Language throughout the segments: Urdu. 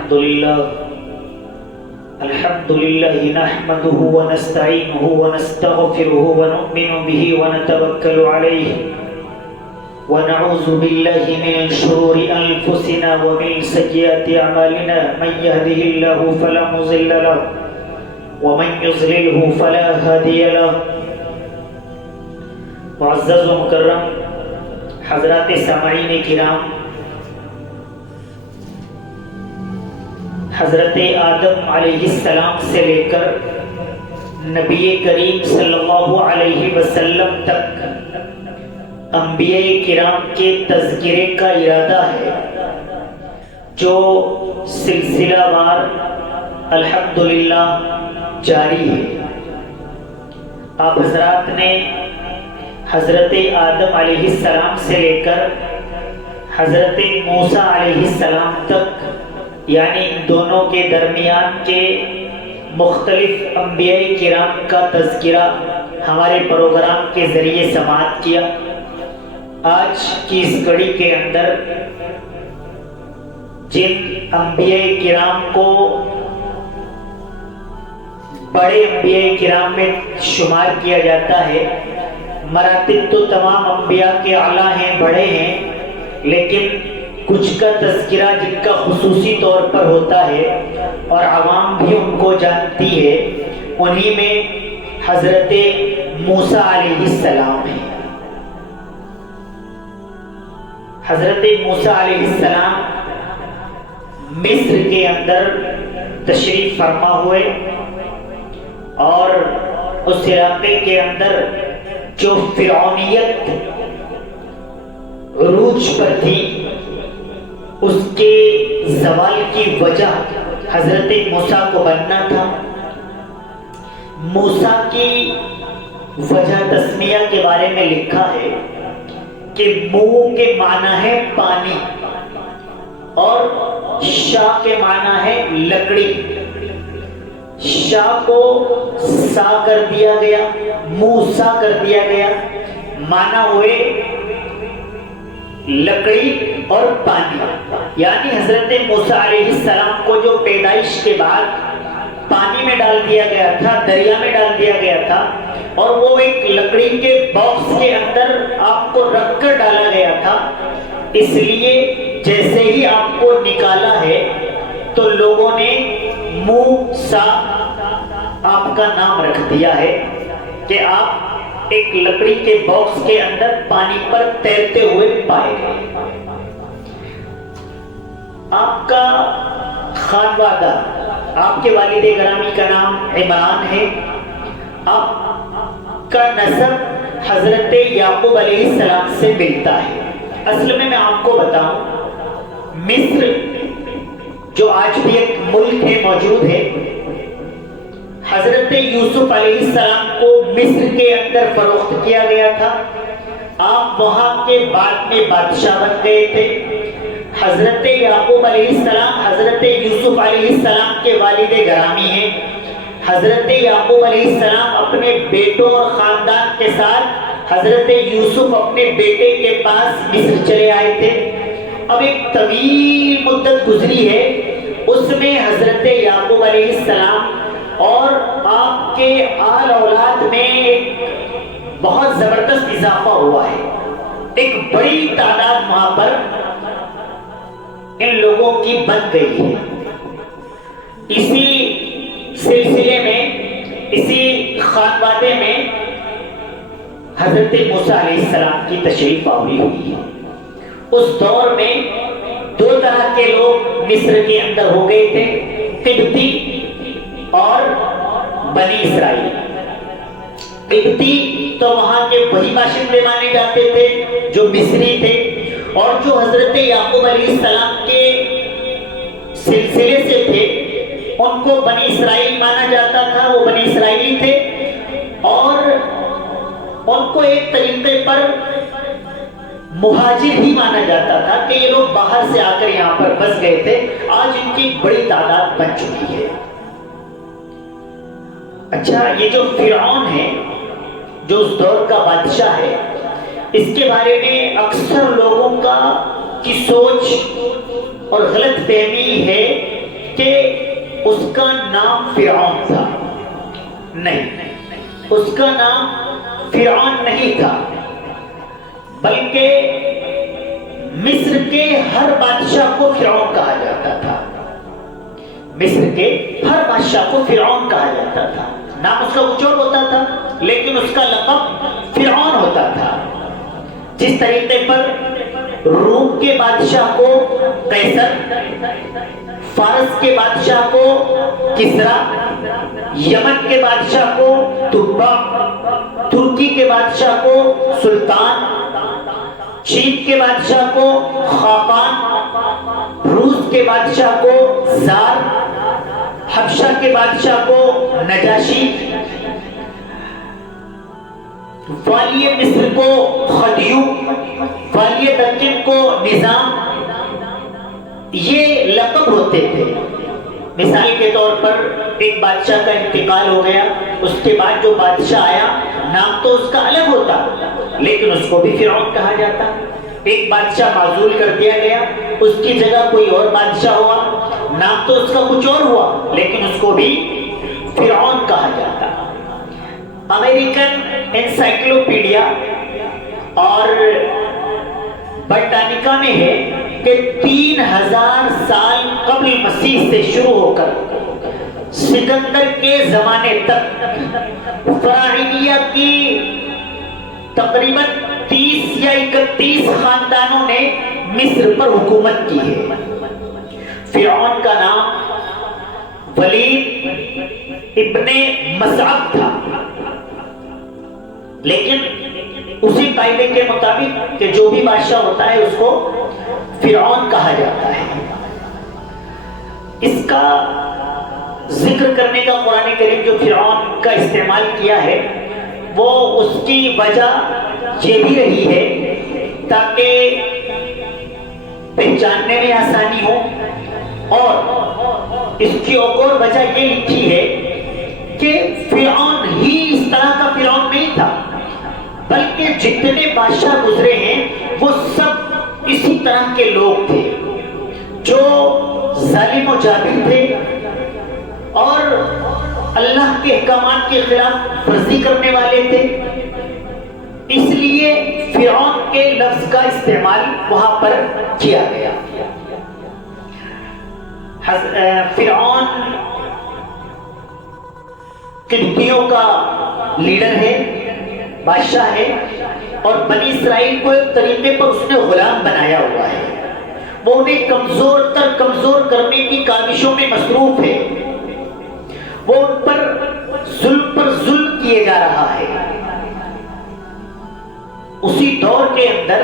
الحمد لله نحمده ونستعينه ونستغفره ونؤمن به ونتوكل عليه ونعوذ بالله من شرور أنفسنا ومن سيئات أعمالنا من يهده الله فلا مضل له ومن يضلله فلا هادي له. معزز و مکرم حضرات سامعین کرام، حضرت آدم علیہ السلام سے لے کر نبی کریم صلی اللہ علیہ وسلم تک انبیاء کرام کے تذکرے کا ارادہ ہے، جو سلسلہ وار الحمدللہ جاری ہے. آپ حضرات نے حضرت آدم علیہ السلام سے لے کر حضرت موسیٰ علیہ السلام تک، یعنی ان دونوں کے درمیان کے مختلف انبیاء کرام کا تذکرہ ہمارے پروگرام کے ذریعے سماعت کیا. آج کی اس کڑی کے اندر جن انبیاء کرام کو بڑے انبیاء کرام میں شمار کیا جاتا ہے، مراتب تو تمام انبیاء کے اعلیٰ ہیں، بڑے ہیں، لیکن کچھ کا تذکرہ جن کا خصوصی طور پر ہوتا ہے اور عوام بھی ان کو جانتی ہے، انہی میں حضرت موسیٰ علیہ السلام ہیں. حضرت موسیٰ علیہ السلام مصر کے اندر تشریف فرما ہوئے اور اس علاقے کے اندر جو فرعونیت عروج پر تھی، اس کے زوال کی وجہ حضرت موسیٰ کو بننا تھا. موسیٰ کی وجہ تسمیہ کے بارے میں لکھا ہے کہ مو کے معنی ہے پانی اور شاہ کے معنی ہے لکڑی. شاہ کو سا کر دیا گیا، موسیٰ کر دیا گیا، معنی ہوئے لکڑی اور پانی. یعنی حضرت موسیٰ علیہ السلام کو جو پیدائش کے بعد پانی میں ڈال دیا گیا تھا، دریا میں ڈال دیا گیا تھا، اور وہ ایک لکڑی کے باکس کے اندر آپ کو رکھ کر ڈالا گیا تھا. اس لیے جیسے ہی آپ کو نکالا ہے تو لوگوں نے موسیٰ آپ کا نام رکھ دیا ہے کہ آپ ایک لکڑی کے باکس کے اندر پانی پر تیرتے ہوئے پائے گئے. آپ کا خانوادہ، آپ کے والد گرامی کا نام عمران ہے، آپ کا نسب حضرت یعقوب علیہ السلام سے ملتا ہے. اصل میں آپ کو بتاؤں، مصر جو آج بھی ایک ملک ہے، موجود ہے، حضرت یوسف علیہ السلام کو مصر کے اندر فروخت کیا گیا تھا. آپ وہاں کے بعد میں بادشاہ بن گئے تھے. حضرت یعقوب علیہ السلام حضرت یوسف علیہ السلام کے والد گرامی ہیں. حضرت یعقوب علیہ السلام اپنے بیٹوں اور خاندان کے ساتھ حضرت یوسف اپنے بیٹے کے پاس مصر چلے آئے تھے. اب ایک طویل مدت گزری ہے، اس میں حضرت یعقوب علیہ السلام اور آپ کے آل اولاد میں ایک بہت زبردست اضافہ ہوا ہے. ایک بڑی تعداد وہاں پر ان لوگوں کی بن گئی ہے. اسی سلسلے میں، اسی خانوادے میں حضرت موسیٰ علیہ السلام کی تشریف آوری ہوئی ہے. اس دور میں دو طرح کے لوگ مصر کے اندر ہو گئے تھے، قبطی اور بنی اسرائیل. قبطی تو وہاں کے وہی باشندے مانے جاتے تھے جو مصری تھے، اور جو حضرت یعقوب علیہ السلام کے سلسلے سے تھے ان کو بنی اسرائیل مانا جاتا تھا. وہ بنی اسرائیلی تھے اور ان کو ایک طریقے پر مہاجر ہی مانا جاتا تھا کہ یہ لوگ باہر سے آ کر یہاں پر بس گئے تھے. آج ان کی بڑی تعداد بن چکی ہے. اچھا، یہ جو فرعون ہے، جو اس دور کا بادشاہ ہے، اس کے بارے میں اکثر لوگوں کی سوچ اور غلط فہمی ہے کہ اس کا نام فرعون تھا. نہیں، اس کا نام فرعون نہیں تھا، بلکہ مصر کے ہر بادشاہ کو فرعون کہا جاتا تھا. مصر کے ہر بادشاہ کو فرعون کہا جاتا تھا. نام اس کا کچھ اور ہوتا تھا لیکن اس کا لقب فرعون ہوتا تھا. جس طریقے پر روم کے بادشاہ کو قیصر، فارس کے بادشاہ کو کسرا، یمن کے بادشاہ کو تبا، ترکی کے بادشاہ کو سلطان، چین کے بادشاہ کو خاقان، روس کے بادشاہ کو زار، حبشہ کے بادشاہ کو نجاشی، والی مصر کو خدیو، والی دکن کو نظام، یہ لقب ہوتے تھے. مثال کے طور پر ایک بادشاہ کا انتقال ہو گیا، اس کے بعد جو بادشاہ آیا نام تو اس کا الگ ہوتا لیکن اس کو بھی فرعون کہا جاتا. ایک بادشاہ معزول کر دیا گیا، اس کی جگہ کوئی اور بادشاہ ہوا، نام تو اس کا کچھ اور ہوا لیکن اس کو بھی فرعون کہا جاتا. امریکن انسائکلوپیڈیا اور برٹانیکا میں ہے کہ 3000 سال قبل مسیح سے شروع ہو کر سکندر کے زمانے تک فراعنیہ کی تقریباً 30 یا 31 خاندانوں نے مصر پر حکومت کی ہے. فرعون کا نام ولید ابن مصعب تھا، لیکن اسی قاعدے کے مطابق کہ جو بھی بادشاہ ہوتا ہے اس کو فرعون کہا جاتا ہے. اس کا ذکر کرنے کا قرآن کریم جو فرعون کا استعمال کیا ہے وہ اس کی وجہ یہ بھی رہی ہے تاکہ پہچاننے میں آسانی ہو، اور اس کی اور وجہ یہ لکھی ہے کہ فرعون ہی اس طرح کا فرعون نہیں تھا، بلکہ جتنے بادشاہ گزرے ہیں وہ سب اسی طرح کے لوگ تھے جو ظالم و جابر تھے اور اللہ کے احکامات کے خلاف ورزی کرنے والے تھے. اس لیے فرعون کے لفظ کا استعمال وہاں پر کیا گیا. فرعون قبطیوں کا لیڈر ہے، بادشاہ ہے، اور بنی اسرائیل کو ایک طریقے پر اس نے غلام بنایا ہوا ہے. وہ انہیں کمزور تر کمزور کرنے کی کاوشوں میں مصروف ہے. وہ ان پر ظلم کیے جا رہا ہے. اسی دور کے اندر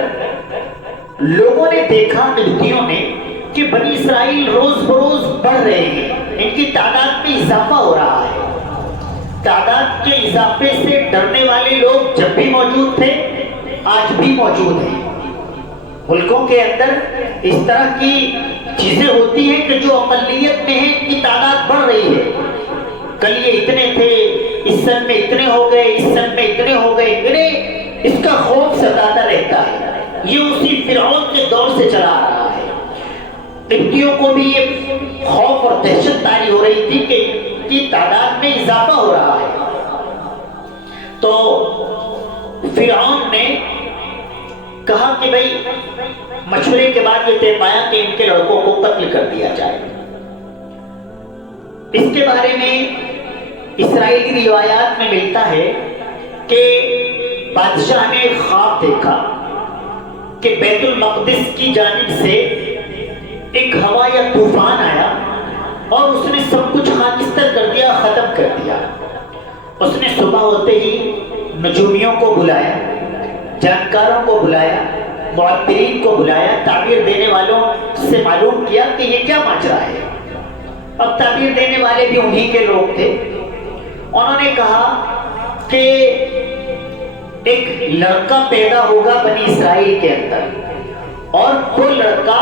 لوگوں نے دیکھا، قبطیوں نے، کہ بنی اسرائیل روز بروز بڑھ رہے ہیں، ان کی تعداد میں اضافہ ہو رہا ہے. تعداد کے اضافے سے ڈرنے والے لوگ جب بھی موجود تھے آج بھی موجود ہیں. ملکوں کے اندر اس طرح کی چیزیں ہوتی ہیں کہ جو اقلیت میں ہیں ان کی تعداد بڑھ رہی ہے. کل یہ اتنے تھے، اس سن میں اتنے ہو گئے، اس سن میں اتنے ہو گئے. انہیں اس کا خوف ستاتا رہتا ہے. یہ اسی فرعون کے دور سے چلا آ رہا ہے. قبطیوں کو بھی یہ خوف اور دہشت طاری ہو رہی تھی کہ ان کی تعداد میں اضافہ ہو رہا ہے. تو فرعون نے کہا کہ بھئی مشورے کے بعد یہ طے پایا کہ ان کے لڑکوں کو قتل کر دیا جائے. اس کے بارے میں اسرائیلی روایات میں ملتا ہے کہ بادشاہ نے خواب دیکھا کہ بیت المقدس کی جانب سے ایک ہوا یا طوفان آیا اور اس نے سب کچھ خاکستر کر دیا، ختم کر دیا. اس نے صبح ہوتے ہی نجومیوں کو بلایا، جانکاروں کو بلایا، معبرین کو بلایا، تعبیر دینے والوں سے معلوم کیا کہ یہ کیا ماجرا ہے. اب تعبیر دینے والے بھی انہی کے لوگ تھے. انہوں نے کہا کہ ایک لڑکا پیدا ہوگا بنی اسرائیل کے اندر، اور وہ لڑکا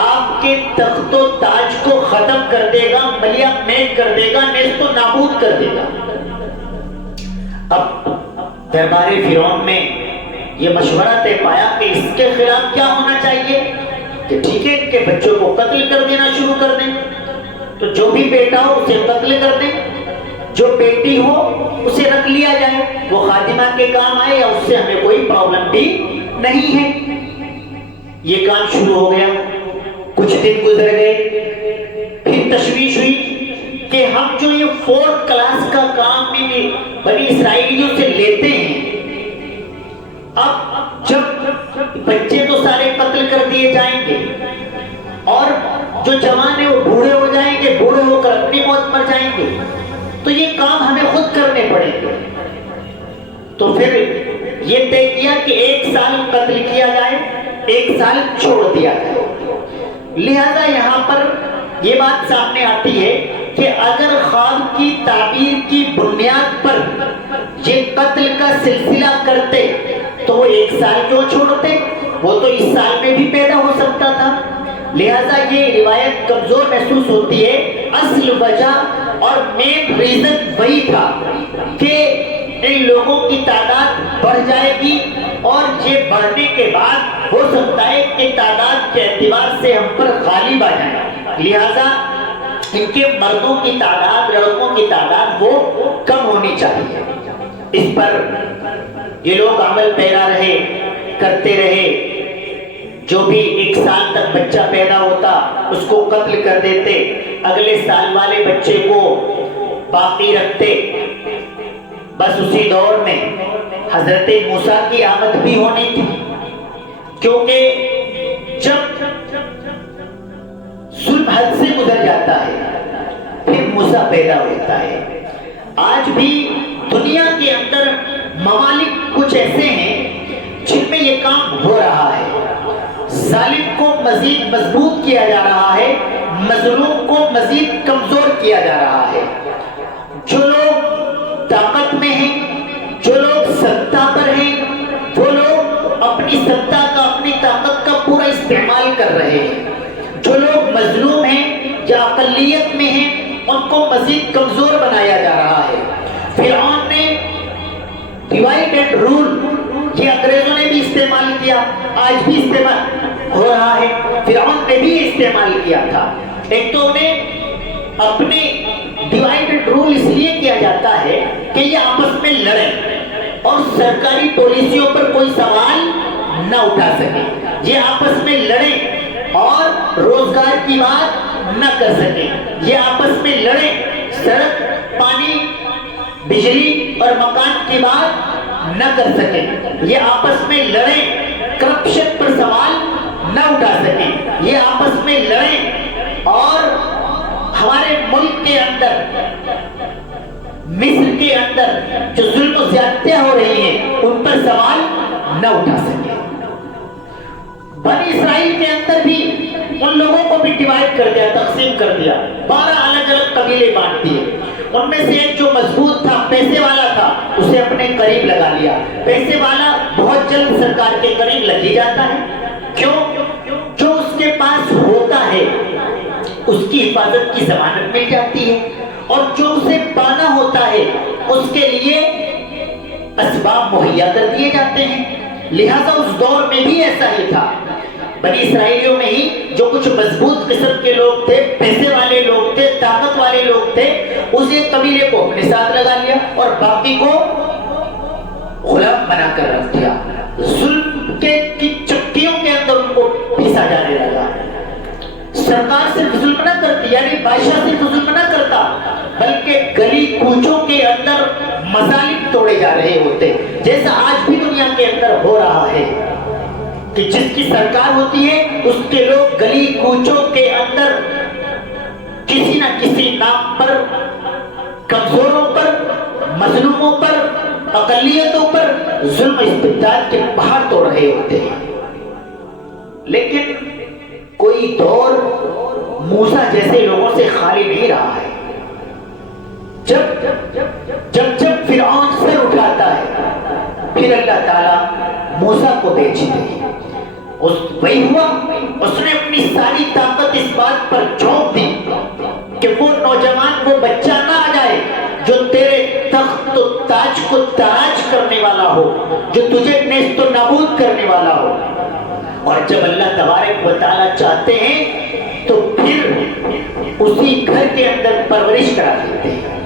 آپ کے تخت و تاج کو ختم کر دے گا، ملیا میٹ کر دے گا، نیست و نابود کر دے گا. اب دربار فرعون میں یہ مشورہ طے پایا کہ اس کے خلاف کیا ہونا چاہیے، کہ ٹھیک ہے ان کے بچوں کو قتل کر دینا شروع کر دیں. جو بھی بیٹا ہو اسے قتل کر دیں، جو بیٹی ہو اسے رکھ لیا جائے، وہ خادمہ کے کام آئے یا اس سے ہمیں کوئی پرابلم بھی نہیں ہے۔ یہ کام شروع ہو گیا، کچھ دن گزر گئے، پھر تشویش ہوئی کہ ہم جو یہ 4th کلاس کا کام بھی بنی اسرائیلیوں سے لیتے ہیں، اب جب بچے تو سارے قتل کر دیے جائیں گے اور جو جوان ہیں وہ بوڑھے ہو جائیں گے، بوڑھے ہو کر اپنی موت مر جائیں گے، تو یہ کام ہمیں خود کرنے پڑیں گے۔ تو پھر یہ طے کیا کہ 1 سال قتل کیا جائے، 1 سال چھوڑ دیا جائے۔ لہذا یہاں پر یہ بات سامنے آتی ہے کہ اگر خواب کی تعبیر کی بنیاد پر یہ قتل کا سلسلہ کرتے تو وہ 1 سال کیوں چھوڑتے؟ وہ تو اس سال میں بھی پیدا ہو سکتا تھا۔ لہذا یہ روایت کمزور محسوس ہوتی ہے۔ اصل وجہ اور مین ریزن وہی تھا کہ ان لوگوں کی تعداد بڑھ جائے گی اور یہ بڑھنے کے بعد ہو سکتا ہے کہ تعداد کے اعتبار سے ہم پر غالب آ جائے، لہذا ان کے مردوں کی تعداد، لڑکوں کی تعداد وہ کم ہونی چاہیے۔ اس پر یہ لوگ عمل پیرا رہے، کرتے رہے، جو بھی 1 سال تک بچہ پیدا ہوتا اس کو قتل کر دیتے، اگلے سال والے بچے کو باقی رکھتے۔ بس اسی دور میں حضرت موسیٰ کی آمد بھی ہونی تھی، کیونکہ جب ظلم حد سے گزر جاتا ہے پھر موسیٰ پیدا ہوتا ہے۔ آج بھی دنیا کے اندر ممالک کچھ ایسے ہیں جن میں یہ کام ہو رہا ہے، ظالم کو مزید مضبوط کیا جا رہا ہے، مظلوم کو مزید کمزور کیا جا رہا ہے۔ جو لوگ طاقت میں ہیں، جو لوگ سطح پر ہیں، وہ لوگ اپنی سطح کا، اپنی طاقت کا پورا استعمال کر رہے ہیں۔ جو لوگ مظلوم ہیں یا اقلیت میں ہیں ان کو مزید کمزور بنایا جا رہا ہے۔ فرعون نے ڈیوائڈ اینڈ رول، یہ انگریزوں نے بھی استعمال کیا، آج بھی استعمال ہو رہا ہے، فرعون نے بھی استعمال کیا تھا۔ ایک تو انہیں اپنے ڈیوائڈ اینڈ رول اس لیے کیا جاتا ہے کہ یہ آپس میں لڑیں اور سرکاری پالیسیوں پر کوئی سوال نہ اٹھا سکے، یہ آپس میں لڑیں اور روزگار کی بات نہ کر سکیں، یہ آپس میں لڑیں، سڑک، پانی، بجلی اور مکان کی بات نہ کر سکیں، یہ آپس میں لڑیں، کرپشن پر سوال نہ اٹھا سکیں، یہ آپس میں لڑیں اور ہمارے ملک کے اندر، مصر کے اندر جو ظلم و زیادتیاں ہو رہی ہیں ان پر سوال نہ اٹھا سکیں۔ بنی اسرائیل کے اندر بھی ان لوگوں کو بھی ڈیوائڈ کر دیا، تقسیم کر دیا، 12 الگ الگ قبیلے بانٹ دیے۔ ان میں سے ایک جو مضبوط تھا، پیسے والا تھا، اسے اپنے قریب لگا لیا۔ پیسے والا بہت جلد سرکار کے قریب لگ ہی جاتا ہے، کیوں؟ جو اس کے پاس ہوتا ہے اس کی حفاظت کی ضمانت مل جاتی ہے، اور جو اسے پانا ہوتا ہے اس کے لیے اسباب مہیا کر دیے جاتے ہیں۔ لہذا اس دور میں بھی ایسا ہی تھا، بنی اسرائیلیوں میں ہی جو کچھ مضبوط قسم کے لوگ تھے، پیسے والے لوگ تھے، طاقت والے لوگ تھے، اس ایک قبیلے کو اپنے ساتھ لگا لیا اور باقی کو غلام بنا کر رکھ دیا۔ ظلم کی چکیوں کے اندر ان کو پیسا جانے لگا۔ سرکار صرف ظلم نہ کرتی، یعنی بادشاہ صرف ظلم نہ کرتا، بلکہ گلی کوچوں کے اندر مظالم توڑے جا رہے ہوتے، جیسا آج بھی دنیا کے اندر ہو رہا ہے کہ جس کی سرکار ہوتی ہے اس کے لوگ گلی کوچوں کے اندر کسی نہ کسی نام پر کمزوروں پر، مظلوموں پر، اقلیتوں پر ظلم و استبداد کے پہاڑ توڑ رہے ہوتے ہیں۔ لیکن کوئی دور موسیٰ جیسے لوگوں سے خالی نہیں رہا ہے۔ جب فرعون سر اٹھاتا ہے پھر اللہ تعالیٰ موسیٰ کو بھیجتے ہیں۔ وہی ہوا، اس نے اپنی ساری طاقت اس بات پر جھونک دی کہ وہ نوجوان، وہ بچہ نہ آ جائے جو تیرے تخت و تاج کو تاراج کرنے والا ہو، جو تجھے نیست و نابود کرنے والا ہو۔ اور جب اللہ تبارک و تعالیٰ چاہتے ہیں تو پھر اسی گھر کے اندر پرورش کرا دیتے ہیں۔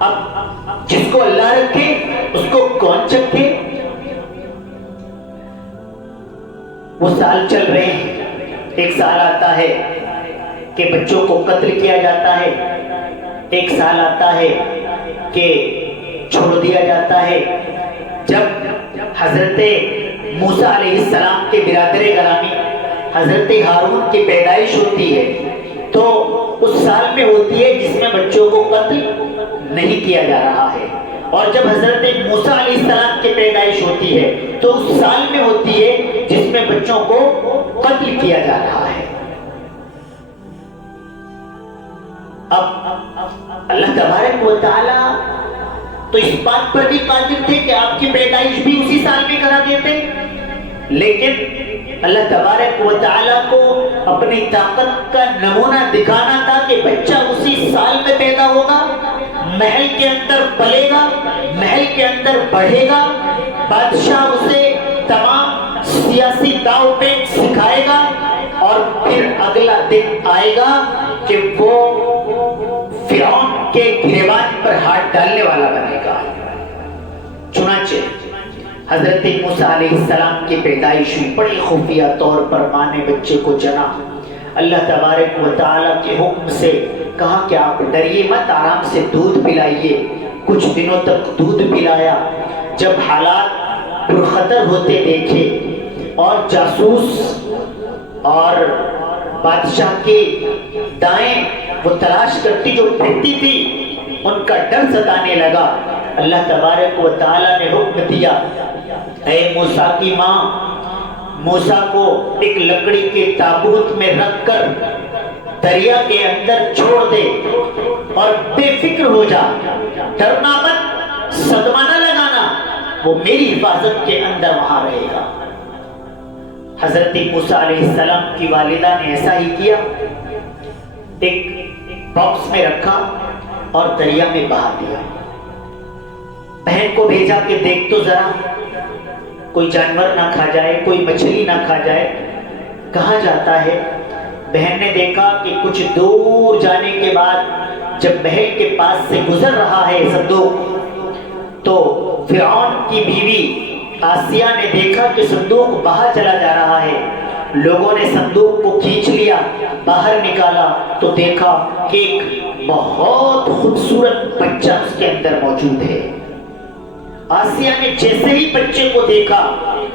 اب جس کو اللہ رکھے اس کو کون چکھے؟ وہ سال چل رہے ہیں، ایک سال آتا ہے کہ بچوں کو قتل کیا جاتا ہے، ایک سال آتا ہے کہ چھوڑ دیا جاتا ہے۔ جب حضرت موسیٰ علیہ السلام کے برادر گرامی حضرت ہارون کی پیدائش ہوتی ہے تو اس سال میں ہوتی ہے جس میں بچوں کو قتل نہیں کیا جا رہا ہے، اور جب حضرت موسیٰ علیہ السلام کی پیدائش ہوتی ہے تو اس سال میں ہوتی ہے جس میں بچوں کو قتل کیا جا رہا ہے۔ اب اللہ تبارک و تعالی تو اس بات پر بھی قادر تھے کہ آپ کی پیدائش بھی اسی سال میں کرا دیتے، لیکن اللہ تبارک و تعالی کو اپنی طاقت کا نمونہ دکھانا تھا کہ بچہ اسی سال میں پیدا ہوگا، محل کے اندر پلے گا، محل کے اندر بڑھے گا، بادشاہ اسے تمام سیاسی داؤ پیچ سکھائے گا، اور پھر اگلا دن آئے گا کہ وہ فرعون کے گریبان پر ہاتھ ڈالنے والا بنے گا۔ چنانچہ حضرت موسیٰ علیہ السلام کی پیدائش ہوئی، بڑی خفیہ طور پر ماں نے بچے کو جنا، اللہ تبارک و تعالیٰ کے حکم سے کہا کہ آپ ڈریے مت، آرام سے دودھ پلائیے۔ کچھ دنوں تک دودھ پلایا، جب حالات پرخطر ہوتے دیکھے اور جاسوس اور بادشاہ کے دائیں وہ تلاش کرتی جو پھرتی تھی، ان کا ڈر ستانے لگا، اللہ تبارک و تعالیٰ نے حکم دیا، اے موسیٰ کی ماں، موسیٰ کو ایک لکڑی کے تابوت میں رکھ کر دریا کے اندر چھوڑ دے اور بے فکر ہو جا، ڈرنا مت، صدمہ نہ لگانا، وہ میری حفاظت کے اندر وہاں رہے گا۔ حضرت موسیٰ علیہ السلام کی والدہ نے ایسا ہی کیا، ایک باکس میں رکھا اور دریا میں بہا دیا۔ بہن کو بھیجا کہ دیکھ تو ذرا کوئی جانور نہ کھا جائے، کوئی مچھلی نہ کھا جائے۔ کہاں جاتا ہے؟ بہن نے دیکھا کہ کچھ دور جانے کے بعد جب محل کے پاس سے گزر رہا ہے صندوق، تو فرعون کی بیوی آسیہ نے دیکھا کہ صندوق باہر چلا جا رہا ہے۔ لوگوں نے صندوق کو کھینچ لیا، باہر نکالا تو دیکھا کہ ایک بہت خوبصورت بچہ اس کے اندر موجود ہے۔ آسیہ نے جیسے ہی بچے کو دیکھا،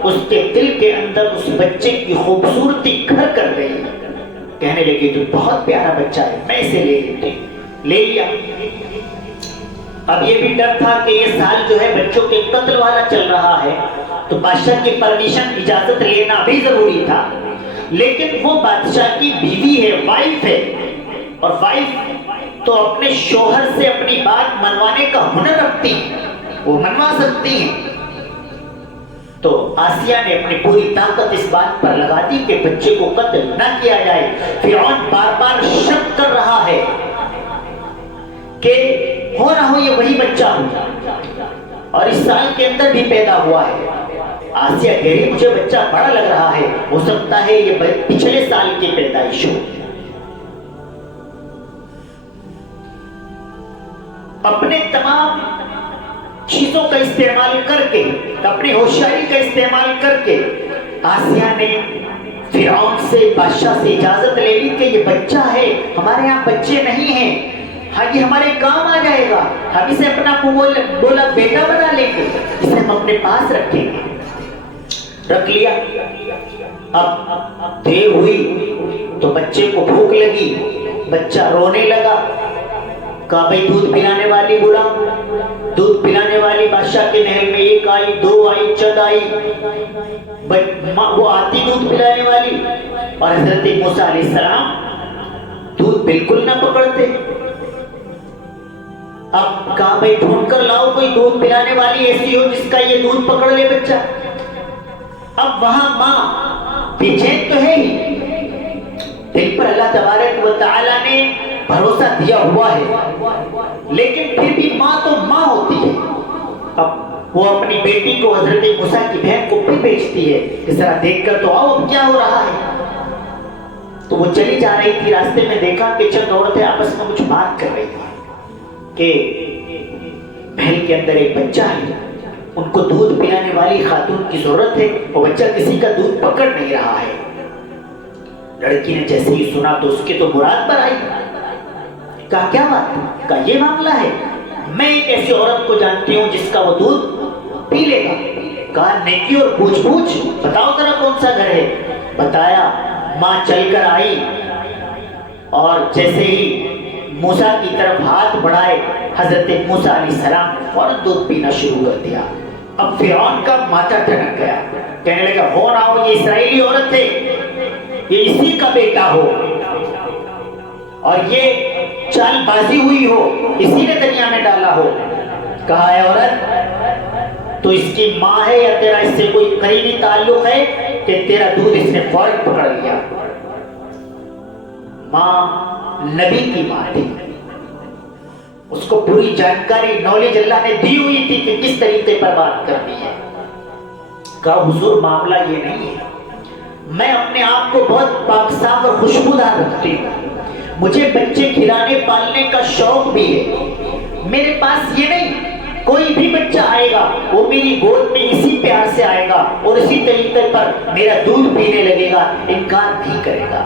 اس کے دل کے اندر اس بچے کی خوبصورتی گھر کر گئی، کہنے لگی تو بہت پیارا بچہ ہے، میں اسے لے لیتی، لے لیا۔ اب یہ بھی ڈر تھا کہ یہ سال جو ہے بچوں کے قتل والا چل رہا ہے، تو بادشاہ کی پرمیشن اجازت لینا بھی ضروری تھا، لیکن وہ بادشاہ کی بیوی ہے، وائف ہے، اور وائف تو اپنے شوہر سے اپنی بات منوانے کا ہنر رکھتی ہے، وہ منوا سکتی ہیں۔ تو آسیہ نے اپنی پوری طاقت اس بات پر لگا دی کہ بچے کو قتل نہ کیا جائے۔ فرعون بار بار شک کر رہا ہے کہ ہو نہ ہو یہ وہی بچہ ہو، اور اس سال کے اندر بھی پیدا ہوا ہے۔ آسیہ کہہ رہی مجھے بچہ بڑا لگ رہا ہے، ہو سکتا ہے یہ پچھلے سال کی پیدائش ہو۔ اپنے تمام چیزوں کا استعمال کر کے، اپنی ہوشیاری کا استعمال کر کے آسیہ نے فرعون سے، بادشاہ سے اجازت لے لی کہ یہ بچہ ہے، ہمارے یہاں بچے نہیں ہیں، ہاں یہ ہمارے کام آ جائے گا، ہم اسے اپنا بولا بیٹا بنا لیں گے، اسے ہم اپنے پاس رکھیں گے۔ رکھ لیا۔ اب دیر ہوئی تو بچے کو بھوک لگی، بچہ رونے لگا، کہا بھئی دودھ پلانے والی بلا۔ دودھ پلانے والی بادشاہ کے محل میں ایک آئی، دو آئی، چند آئی، وہ آتی دودھ پلانے والی، اور حضرت موسیٰ علیہ السلام دودھ بالکل نہ پکڑتے۔ اب کہا بھئی ڈھونڈ کر لاؤ کوئی دودھ پلانے والی ایسی ہو جس کا یہ دودھ پکڑ لے بچہ۔ اب وہاں ماں بے چین تو ہے ہی، دل پر اللہ تبارک و تعالیٰ نے بھروسہ دیا ہوا ہے، لیکن پھر بھی ماں تو ماں ہوتی ہے۔ اب وہ اپنی بیٹی کو، حضرت موسیٰ کی بہن کو پھر بھیجتی ہے کہ ذرا دیکھ کر تو آؤ اب کیا ہو رہا ہے۔ تو وہ چلی جا رہی تھی، راستے میں دیکھا کہ چند عورتیں آپس میں کچھ بات کر رہی تھی کہ محل کے اندر ایک بچہ ہے، ان کو دودھ پلانے والی خاتون کی ضرورت ہے، وہ بچہ کسی کا دودھ پکڑ نہیں رہا ہے۔ لڑکی نے جیسے ہی سنا تو اس کے تو مراد پر آئی، کہا کیا بات؟ کہا یہ معاملہ ہے، میں ایک ایسی عورت کو جانتی ہوں جس کا وہ دودھ پی لے گا۔ کہا نیکی اور پوچھ پوچھ، بتاؤ ذرا کون سا گھر ہے؟ بتایا، ماں چل کر آئی اور جیسے ہی موسیٰ کی طرف ہاتھ بڑھائے، حضرت موسیٰ علیہ السلام نے فوراً دودھ پینا شروع کر دیا۔ اب فرعون کا ماتھا ٹھنک گیا، کہنے لگا ہو نہ ہو یہ اسرائیلی عورت ہے، یہ اسی کا بیٹا ہو اور یہ چال بازی ہوئی ہو، اسی نے دنیا میں ڈالا ہو۔ کہا ہے عورت تو اس کی ماں ہے یا تیرا اس سے کوئی قریبی تعلق ہے کہ تیرا دودھ اس نے فوراً پکڑ لیا؟ ماں نبی کی ماں تھی، اس کو پوری جانکاری نالج اللہ نے دی ہوئی تھی کہ کس طریقے پر بات کرنی ہے۔ کہا حضور معاملہ یہ نہیں ہے، میں اپنے آپ کو بہت پاک صاف اور خوشبودار رکھتی ہوں، مجھے بچے کھلانے پالنے کا شوق بھی ہے، میرے پاس یہ نہیں کوئی بھی بچہ آئے گا وہ میری گود میں اسی پیار سے آئے گا اور اسی طریقے پر میرا دودھ پینے لگے گا، انکار نہیں کرے گا۔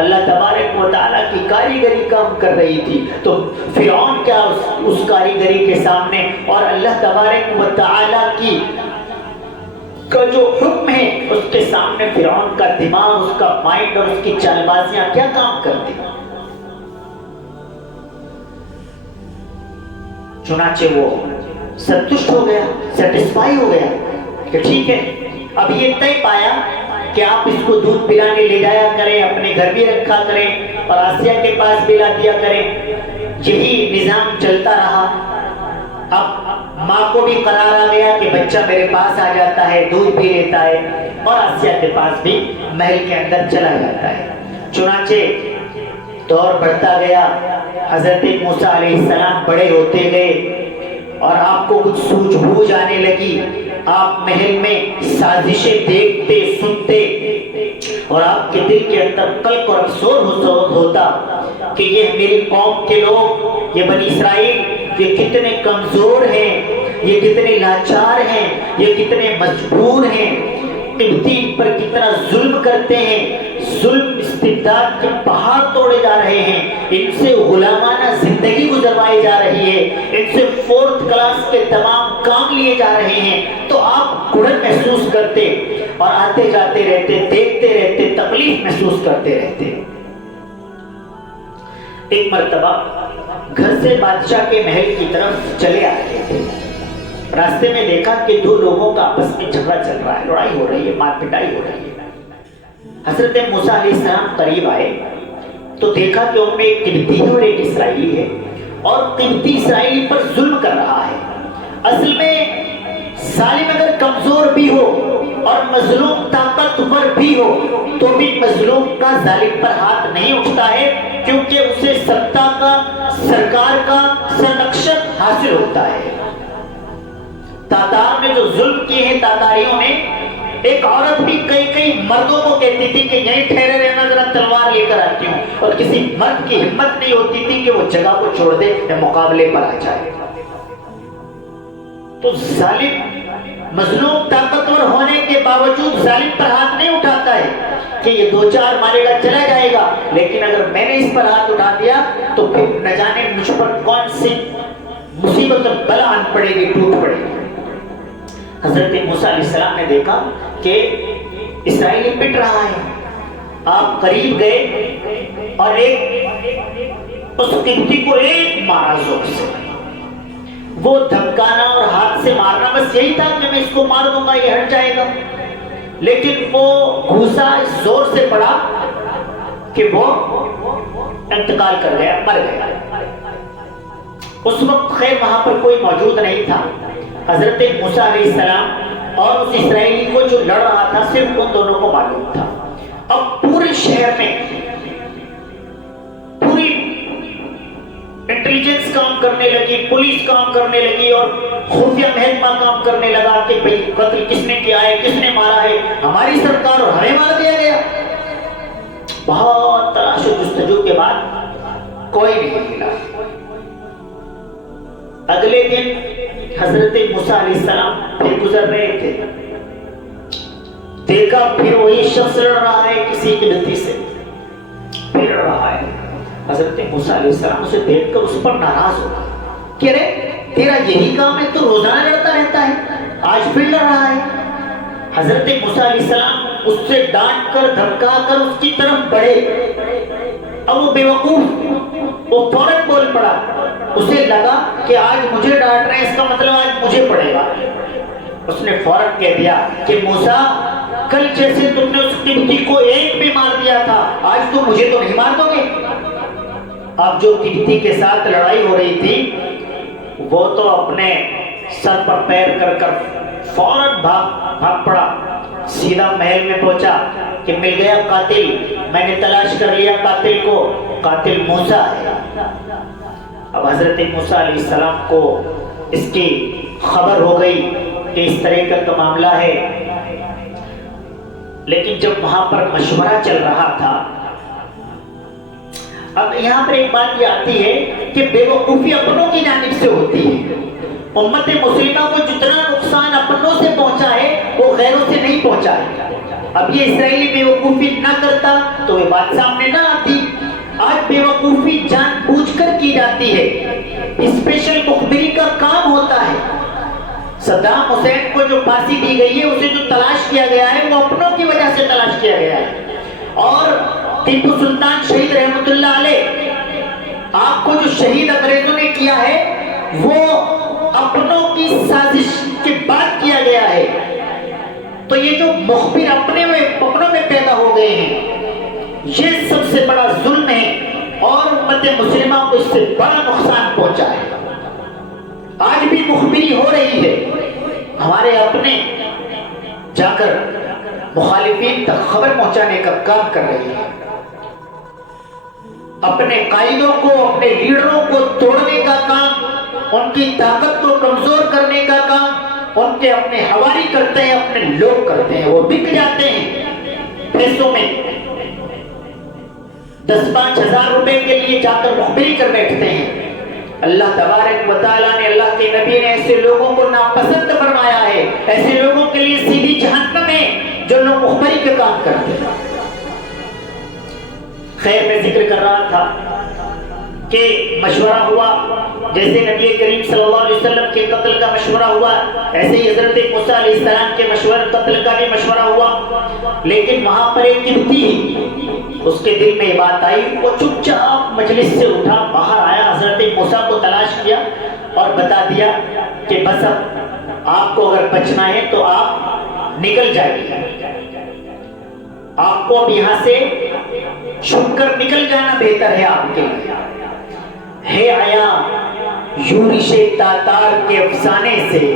اللہ تبارک و تعالیٰ کی کاریگری کام کر رہی تھی تو فرعون کیا اس کاریگری کے سامنے، اور اللہ تبارک و تعالیٰ کی کا جو حکم ہے اس کے سامنے فرعون کا دماغ، اس کا مائنڈ اور اس کی چال بازیاں کیا کام کرتی۔ چنانچہ وہ سنتشٹ ہو گیا، سیٹسفائی ہو گیا کہ ٹھیک ہے، اب یہ طے پایا کہ آپ اس کو دودھ پلانے لے جایا کریں، اپنے گھر بھی رکھا کریں اور آسیہ کے پاس بھی لا دیا کریں۔ یہی نظام چلتا رہا۔ اب ماں کو بھی قرار آ گیا کہ بچہ میرے پاس آ جاتا ہے، دودھ پی لیتا ہے اور آسیہ کے پاس بھی محل کے اندر چلا جاتا ہے۔ چنانچہ دور بڑھتا گیا، حضرت موسیٰ علیہ السلام بڑے ہوتے گئے اور آپ کو کچھ سوجھ بوجھ آنے لگی، آپ محل میں سازشیں دیکھتے سنتے اور آپ کے دل کے اندر قلق اور افسوس ہوتا کہ یہ میری قوم کے لوگ، یہ بنی اسرائیل، یہ کتنے کمزور ہیں، یہ کتنے لاچار ہیں، یہ کتنے مجبور ہیں، قبطی پر کتنا ظلم کرتے ہیں، ظلم استبداد کے پہاڑ توڑے جا رہے ہیں، ان سے غلامانہ زندگی گزروائی جا رہی ہے، ان سے فورتھ کلاس کے تمام کام لیے جا رہے ہیں، تو آپ گھڑن محسوس کرتے اور آتے جاتے رہتے، دیکھتے رہتے، تکلیف محسوس کرتے رہتے۔ ایک مرتبہ گھر سے بادشاہ کے محل کی طرف چلے آ رہے تھے، راستے میں دیکھا کہ دو لوگوں کا آپس میں جھگڑا چل رہا ہے، لڑائی ہو رہی ہے، مار پٹائی ہو رہی ہے۔ حضرت موسیٰ علیہ السلام قریب آئے تو دیکھا کہ ان میں ایک قبطی ہے اور ایک اسرائیلی ہے، اور قبطی اسرائیلی پر ظلم کر رہا ہے۔ اصل میں ظالم اگر کمزور بھی ہو اور مظلوم طاقتور بھی ہو تو بھی مظلوم کا ظالم پر ہاتھ نہیں اٹھتا ہے، کیونکہ اسے ستا کا، سرکار کا سرنکشن حاصل ہوتا ہے۔ تاتار نے جو ظلم کیے ہیں تاتاریوں نے، ایک عورت بھی کئی مردوں کو کہتی تھی کہ یہیں ٹھہرے رہنا، ذرا تلوار لے کر آتی ہوں، اور کسی مرد کی ہمت نہیں ہوتی تھی کہ وہ جگہ کو چھوڑ دے یا مقابلے پر آ جائے۔ تو ظالم مظلوم طاقتور ہونے کے باوجود ظالم پر ہاتھ نہیں اٹھاتا ہے کہ یہ دو چار مارے گا چلا جائے گا، لیکن اگر میں نے اس پر ہاتھ اٹھا دیا تو پھر نہ جانے مجھ پر کون سی مصیبت اور بلا آن پڑے گی، ٹوٹ پڑے گی۔ حضرت موسیٰ علیہ السلام نے دیکھا کہ اسرائیلی پٹ رہا ہے، آپ قریب گئے اور ایک اس قبطی کو ایک مارا زور سے، وہ دھمکانا اور ہاتھ سے مارنا بس یہی تھا کہ میں اس کو مار دوں گا یہ ہٹ جائے گا، لیکن وہ گھوسا اس زور سے پڑا کہ وہ انتقال کر گیا، مر گیا۔ اس وقت خیر وہاں پر کوئی موجود نہیں تھا۔ حضرت موسیٰ علیہ السلام اور اس اسرائیلی کو جو لڑ رہا تھا صرف ان دونوں کو معلوم تھا۔ اب پورے شہر میں پوری انٹیلیجنس کام کرنے لگی، پولیس کام کرنے لگی اور خفیہ محکمہ کام کرنے لگا کہ بھئی قتل کس نے کیا ہے، کس نے مارا ہے، ہماری سرکار اور ہمیں مار دیا گیا۔ بہت تلاش و جستجو کے بعد کوئی نہیں ملا۔ اگلے دن حضرت موسیٰ علیہ السلام پھر گزر رہے تھے، دیکھا پھر وہی شخص لڑ رہا ہے کسی کی لڑتی سے، پھر لڑ رہا ہے۔ حضرت موسیٰ علیہ السلام اسے دیکھ کر اس پر ناراض ہو گئے کہ رے تیرا یہی کام ہے، تو روزانہ لڑتا رہتا ہے، آج پھر لڑ رہا ہے۔ حضرت موسیٰ علیہ السلام اس سے ڈانٹ کر دھمکا کر اس کی طرف بڑھے، اب وہ بے وقوف وہ فوراً بول پڑا، اسے لگا کہ آج مجھے ڈانٹ رہے ہیں، اس کا مطلب آج مجھے پڑے گا۔ اس نے فوراً کہہ دیا کہ موسیٰ کل جیسے تم نے اس قبطی کو ایک بھی مار دیا تھا، آج تم مجھے تو نہیں مار دو گے۔ اب جو قبطی کے ساتھ لڑائی ہو رہی تھی وہ تو اپنے سر پر پیر کر کر فوراً بھاگ پڑا، سیدھا محل میں پہنچا کہ مل گیا قاتل، میں نے تلاش کر لیا قاتل کو، قاتل موسیٰ ہے۔ اب حضرت موسیٰ علیہ السلام کو اس کی خبر ہو گئی کہ اس طرح کا معاملہ ہے، لیکن جب وہاں پر مشورہ چل رہا تھا، اب یہاں پر ایک بات یہ آتی ہے کہ بے وقوفی اپنوں کی جانب سے ہوتی ہے۔ امت مسلمہ کو جتنا نقصان اپنوں سے پہنچا ہے وہ غیروں سے نہیں پہنچا ہے۔ اب یہ اسرائیلی بے وقوفی نہ کرتا تو یہ بات سامنے نہ آتی۔ آج بے وقوفی جان بوجھ کر کی جاتی ہے، اسپیشل مخبری کا کام ہوتا ہے۔ صدام حسین کو جو پھانسی دی گئی ہے، اسے جو تلاش کیا گیا ہے وہ اپنوں کی وجہ سے تلاش کیا گیا ہے۔ اور ٹیپو سلطان شہید رحمت اللہ علیہ، آپ کو جو شہید انگریزوں نے کیا ہے وہ اپنوں کی سازش کے بعد کیا گیا ہے۔ تو یہ جو مخبر اپنوں میں پیدا ہو گئے ہیں، یہ سب سے بڑا ظلم ہے اور امت مسلمہ کو اس سے بڑا نقصان پہنچا ہے۔ آج بھی مخبری ہو رہی ہے، ہمارے اپنے جا کر مخالفین تک خبر پہنچانے کا کام کر رہی ہے، اپنے قائدوں کو، اپنے لیڈروں کو توڑنے کا کام، ان کی طاقت کو کمزور کرنے کا کام ان کے اپنے حواری کرتے ہیں، اپنے لوگ کرتے ہیں، وہ بک جاتے ہیں پیسوں میں، 10-5 ہزار روپے کے لیے جا کر مخبری کر بیٹھتے ہیں۔ اللہ تبارک و تعالیٰ نے، اللہ کے نبی نے ایسے لوگوں کو ناپسند فرمایا ہے، ایسے لوگوں کے لیے سیدھی جہنم ہے جو لوگ مخبری کے کام کرتے ہیں۔ خیر میں ذکر کر رہا تھا کہ مشورہ ہوا، جیسے نبی کریم صلی اللہ علیہ وسلم کے قتل کا مشورہ ہوا، ایسے ہی حضرت موسیٰ علیہ السلام کے قتل کا بھی مشورہ ہوا، لیکن وہاں پر ایک قبطی اس کے دل میں یہ بات آئی، وہ چپ چاپ مجلس سے اٹھا، باہر آیا، حضرت موسیٰ کو تلاش کیا اور بتا دیا کہ بس اب آپ کو اگر بچنا ہے تو آپ نکل جائیے، آپ کو اب یہاں سے چھپ کر نکل جانا بہتر ہے آپ کے لیے۔ ہے آیا یورش تاتار کے افسانے سے،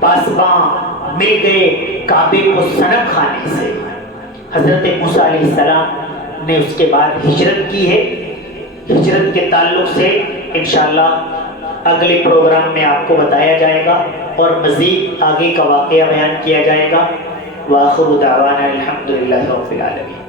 پاسباں مل گئے کعبے کو صنم خانے سے۔ حضرت موسیٰ علیہ السلام نے اس کے بعد ہجرت کی ہے۔ ہجرت کے تعلق سے انشاءاللہ اگلے پروگرام میں آپ کو بتایا جائے گا اور مزید آگے کا واقعہ بیان کیا جائے گا۔ وآخر دعوانا الحمدللہ رب العالمین۔